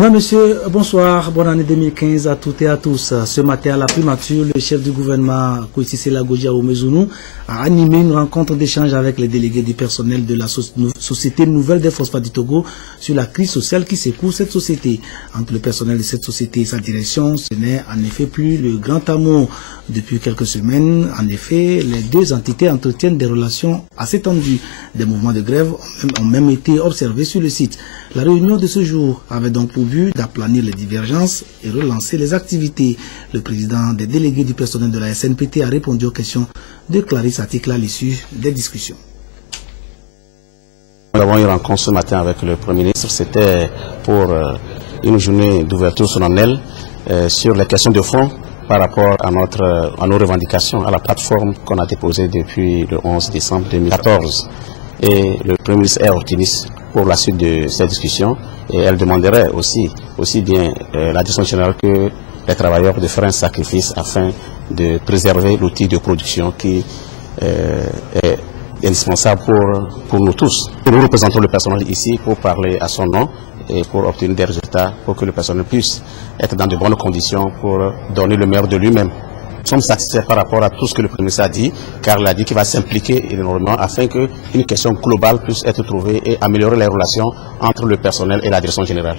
Madame, Monsieur, bonsoir, bonne année 2015 à toutes et à tous. Ce matin à la primature, le chef du gouvernement, Koïtissé Godia Omezounou, a animé une rencontre d'échange avec les délégués du personnel de la Société Nouvelle des Phosphates du Togo sur la crise sociale qui secoue cette société. Entre le personnel de cette société et sa direction, ce n'est en effet plus le grand amour. Depuis quelques semaines, en effet, les deux entités entretiennent des relations assez tendues. Des mouvements de grève ont même été observés sur le site. La réunion de ce jour avait donc pour but d'aplanir les divergences et relancer les activités. Le président des délégués du personnel de la SNPT a répondu aux questions de Clarisse Atikla à l'issue des discussions. Nous avons eu une rencontre ce matin avec le Premier ministre. C'était pour une journée d'ouverture solennelle sur les questions de fond par rapport à nos revendications, à la plateforme qu'on a déposée depuis le 11 décembre 2014. Et le Premier ministre est optimiste pour la suite de ces discussions et elle demanderait aussi bien la direction générale que les travailleurs de faire un sacrifice afin de préserver l'outil de production qui est indispensable pour nous tous. Nous représentons le personnel ici pour parler à son nom et pour obtenir des résultats pour que le personnel puisse être dans de bonnes conditions pour donner le meilleur de lui-même. Nous sommes satisfaits par rapport à tout ce que le Premier ministre a dit, car il a dit qu'il va s'impliquer énormément afin qu'une question globale puisse être trouvée et améliorer les relations entre le personnel et la direction générale.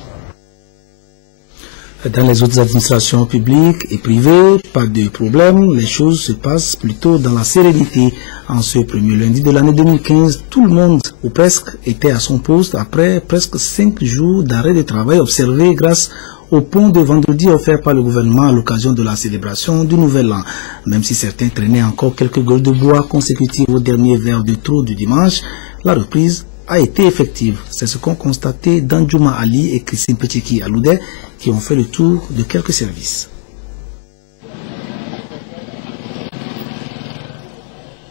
Dans les autres administrations publiques et privées, pas de problème, les choses se passent plutôt dans la sérénité. En ce premier lundi de l'année 2015, tout le monde, ou presque, était à son poste après presque 5 jours d'arrêt de travail observé grâce au pont de vendredi offert par le gouvernement à l'occasion de la célébration du Nouvel An. Même si certains traînaient encore quelques gueules de bois consécutives au dernier verre de trop du dimanche, la reprise a été effective. C'est ce qu'ont constaté Danjouma Ali et Christine Petiki Aloudet qui ont fait le tour de quelques services.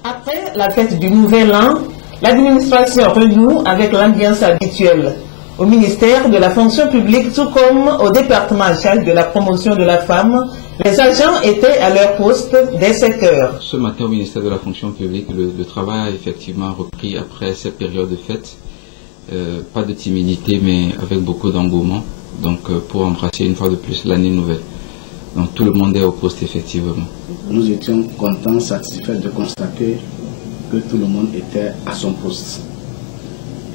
Après la fête du Nouvel An, l'administration renoue avec l'ambiance habituelle. Au ministère de la fonction publique, tout comme au département en charge de la promotion de la femme, les agents étaient à leur poste dès 7 heures. Ce matin, au ministère de la fonction publique, le travail a effectivement repris après cette période de fête. Pas de timidité, mais avec beaucoup d'engouement. Donc, pour embrasser une fois de plus l'année nouvelle. Donc, tout le monde est au poste, effectivement. Nous étions contents, satisfaits de constater que tout le monde était à son poste.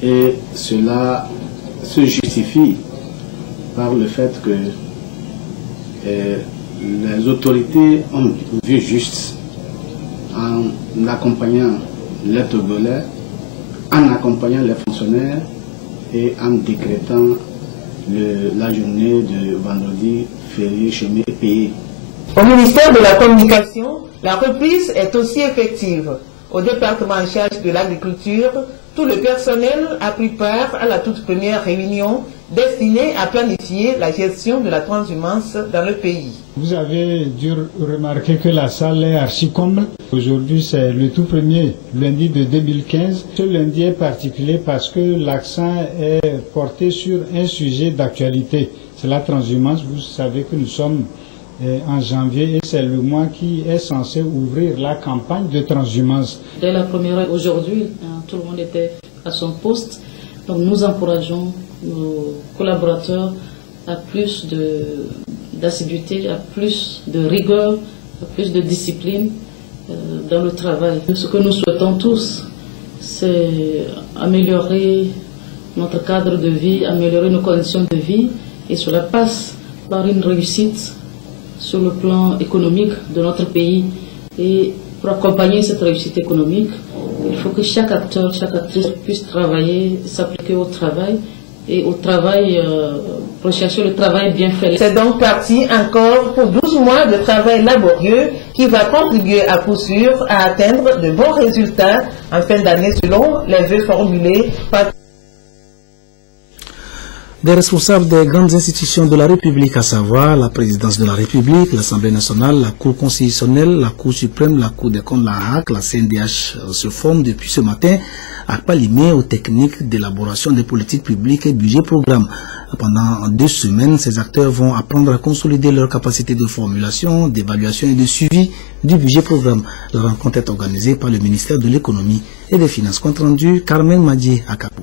Et cela se justifie par le fait que les autorités ont vu juste en accompagnant les Togolais, en accompagnant les fonctionnaires et en décrétant la journée de vendredi férié, chômé et payé. Au ministère de la Communication, la reprise est aussi effective. Au département en charge de l'agriculture, tout le personnel a pris part à la toute première réunion destinée à planifier la gestion de la transhumance dans le pays. Vous avez dû remarquer que la salle est archi-comble. Aujourd'hui, c'est le tout premier lundi de 2015. Ce lundi est particulier parce que l'accent est porté sur un sujet d'actualité. C'est la transhumance. Vous savez que nous sommes en janvier et c'est le mois qui est censé ouvrir la campagne de transhumance. Dès la première heure aujourd'hui, tout le monde était à son poste. Donc nous encourageons nos collaborateurs à plus d'assiduité, à plus de rigueur, à plus de discipline dans le travail. Ce que nous souhaitons tous, c'est améliorer notre cadre de vie, améliorer nos conditions de vie, et cela passe par une réussite sur le plan économique de notre pays. Et pour accompagner cette réussite économique, il faut que chaque acteur, chaque actrice puisse travailler, s'appliquer au travail et au travail, rechercher le travail bien fait. C'est donc parti encore pour 12 mois de travail laborieux qui va contribuer à coup sûr à atteindre de bons résultats en fin d'année selon les vœux formulés par des responsables des grandes institutions de la République, à savoir la présidence de la République, l'Assemblée nationale, la Cour constitutionnelle, la Cour suprême, la Cour des comptes, la HAC, la CNDH se forment depuis ce matin à pallier aux techniques d'élaboration des politiques publiques et budget programme. Pendant 2 semaines, ces acteurs vont apprendre à consolider leur capacité de formulation, d'évaluation et de suivi du budget programme. La rencontre est organisée par le ministère de l'Économie et des Finances. Compte rendu, Carmen Madié à Capo.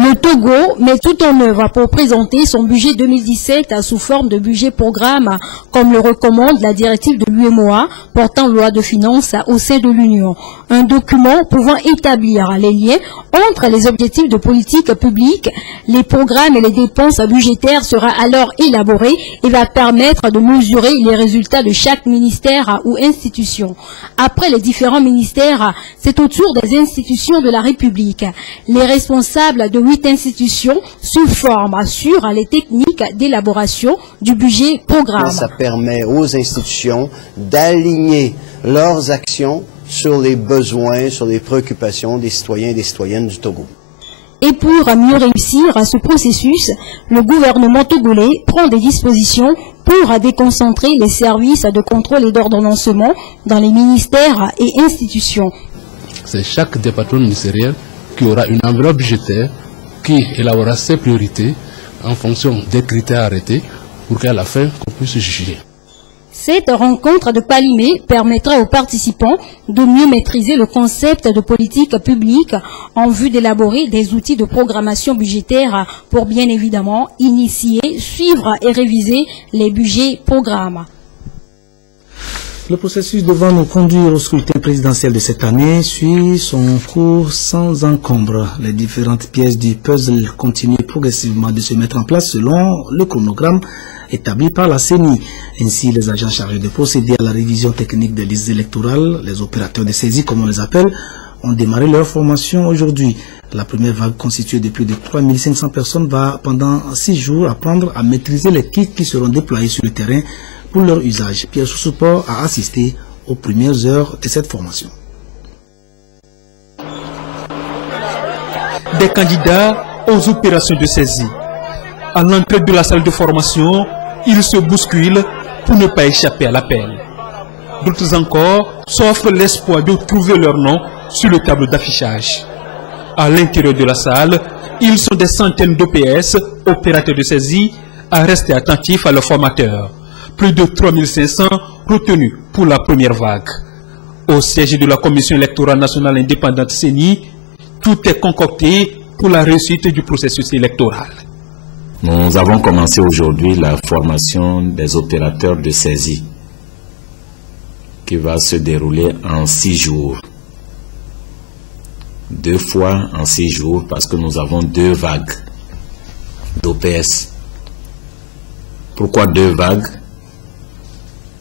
Le Togo met tout en œuvre pour présenter son budget 2017 sous forme de budget programme, comme le recommande la directive de l'UEMOA portant loi de finances au sein de l'Union. Un document pouvant établir les liens entre les objectifs de politique publique, les programmes et les dépenses budgétaires sera alors élaboré et va permettre de mesurer les résultats de chaque ministère ou institution. Après les différents ministères, c'est au tour des institutions de la République. Les responsables de 8 institutions se forment sur les techniques d'élaboration du budget programme. Ça permet aux institutions d'aligner leurs actions sur les besoins, sur les préoccupations des citoyens et des citoyennes du Togo. Et pour mieux réussir à ce processus, le gouvernement togolais prend des dispositions pour déconcentrer les services de contrôle et d'ordonnancement dans les ministères et institutions. C'est chaque département ministériel qui aura une enveloppe budgétaire qui élaborera ses priorités en fonction des critères arrêtés pour qu'à la fin, qu'on puisse juger. Cette rencontre de Palimé permettra aux participants de mieux maîtriser le concept de politique publique en vue d'élaborer des outils de programmation budgétaire pour bien évidemment initier, suivre et réviser les budgets programmes. Le processus devant nous conduire au scrutin présidentiel de cette année suit son cours sans encombre. Les différentes pièces du puzzle continuent progressivement de se mettre en place selon le chronogramme établi par la CENI. Ainsi, les agents chargés de procéder à la révision technique des listes électorales, les opérateurs de saisie comme on les appelle, ont démarré leur formation aujourd'hui. La première vague constituée de plus de 3500 personnes va pendant 6 jours apprendre à maîtriser les kits qui seront déployés sur le terrain pour leur usage. Pierre Soussoupo a assisté aux premières heures de cette formation. Des candidats aux opérations de saisie. À l'entrée de la salle de formation, ils se bousculent pour ne pas échapper à l'appel. D'autres encore s'offrent l'espoir de trouver leur nom sur le tableau d'affichage. À l'intérieur de la salle, ils sont des centaines d'OPS, opérateurs de saisie, à rester attentifs à leurs formateurs. Plus de 3500 retenus pour la première vague. Au siège de la Commission électorale nationale indépendante CENI, tout est concocté pour la réussite du processus électoral. Nous avons commencé aujourd'hui la formation des opérateurs de saisie qui va se dérouler en 6 jours. 2 fois en 6 jours parce que nous avons 2 vagues d'OPS. Pourquoi 2 vagues?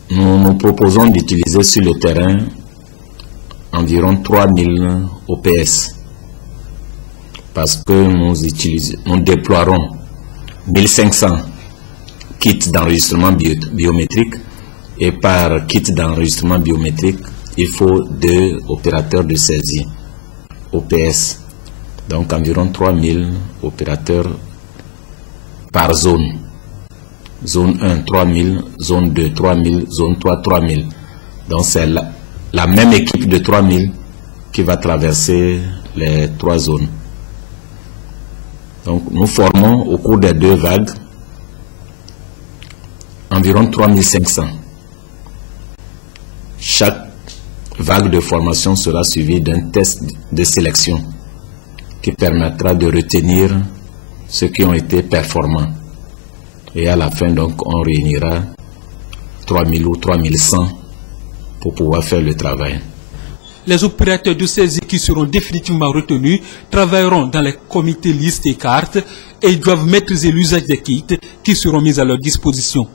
Nous nous proposons d'utiliser sur le terrain environ 3000 OPS parce que nous déploierons 1500 kits d'enregistrement biométrique et par kit d'enregistrement biométrique, il faut 2 opérateurs de saisie, OPS. Donc environ 3000 opérateurs par zone. Zone 1, 3000, zone 2, 3000, zone 3, 3000. Donc c'est la même équipe de 3000 qui va traverser les 3 zones. Donc nous formons au cours des 2 vagues environ 3500. Chaque vague de formation sera suivie d'un test de sélection qui permettra de retenir ceux qui ont été performants. Et à la fin, donc, on réunira 3000 ou 3100 pour pouvoir faire le travail. Les opérateurs de saisie qui seront définitivement retenus travailleront dans les comités listes et cartes et ils doivent maîtriser l'usage des kits qui seront mis à leur disposition.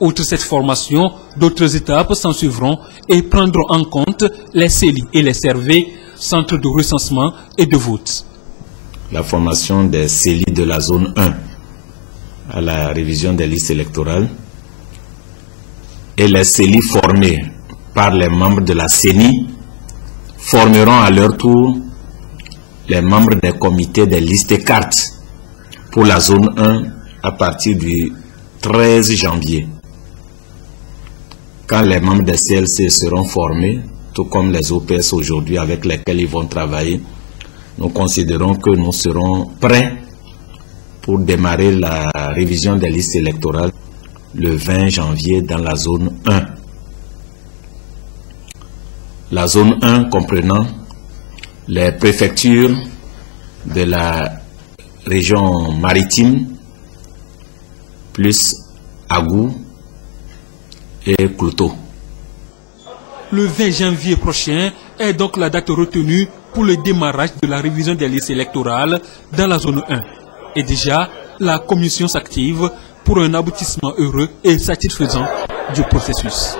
Outre cette formation, d'autres étapes s'en suivront et prendront en compte les CELI et les CRV, centres de recensement et de vote. La formation des CELI de la zone 1 à la révision des listes électorales et les CELI formés par les membres de la CENI formeront à leur tour les membres des comités des listes et cartes pour la zone 1 à partir du 13 janvier. Quand les membres des CLC seront formés, tout comme les OPS aujourd'hui avec lesquels ils vont travailler, nous considérons que nous serons prêts pour démarrer la révision des listes électorales le 20 janvier dans la zone 1. La zone 1 comprenant les préfectures de la région maritime, plus Agou et Clouto. Le 20 janvier prochain est donc la date retenue pour le démarrage de la révision des listes électorales dans la zone 1. Et déjà, la commission s'active pour un aboutissement heureux et satisfaisant du processus.